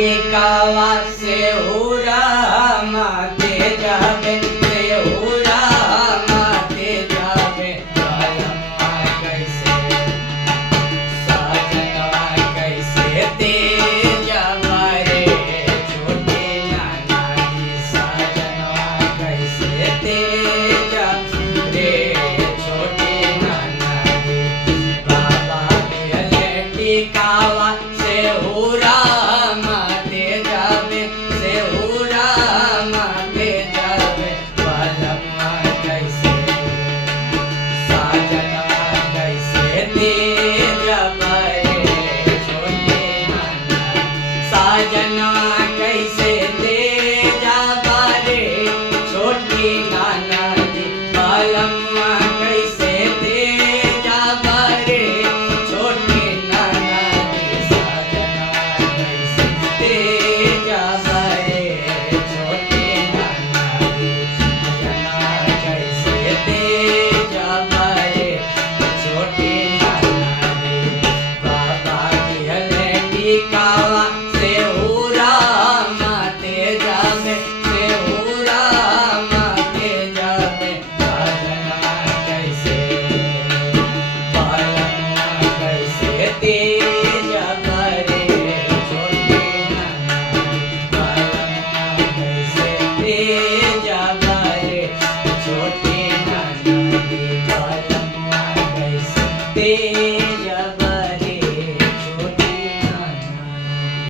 टिकावा से उरा माते जावे से उरा माते जावे बालम्मा कैसे साजनवा कैसे तेजा बारे छोटे नाना जी साजनवा कैसे तेजा रे छोटे नाना जी बाबा मिले टिकावा से उरा माते जावे से उरा माते जावे बालम्मा कैसे साजनवा कैसे तेजा बारे छोटे नाना साजनवा कैसे तेजा बारे छोटी नाना जी बालम्मा कैसे तेजा बारे छोटी नाना जी साजनवा कैसे तेजा बारे छोटी नाना जी साजनवा कैसे तेजा बारे छोटी नाना जी बाबा की हले टिकावा से उरा माते जावे से उरा माते जावे बालम्मा कैसे बालम्मा कैसे तेजा बारे छोटे नाना जी बालम्मा कैसे तेजा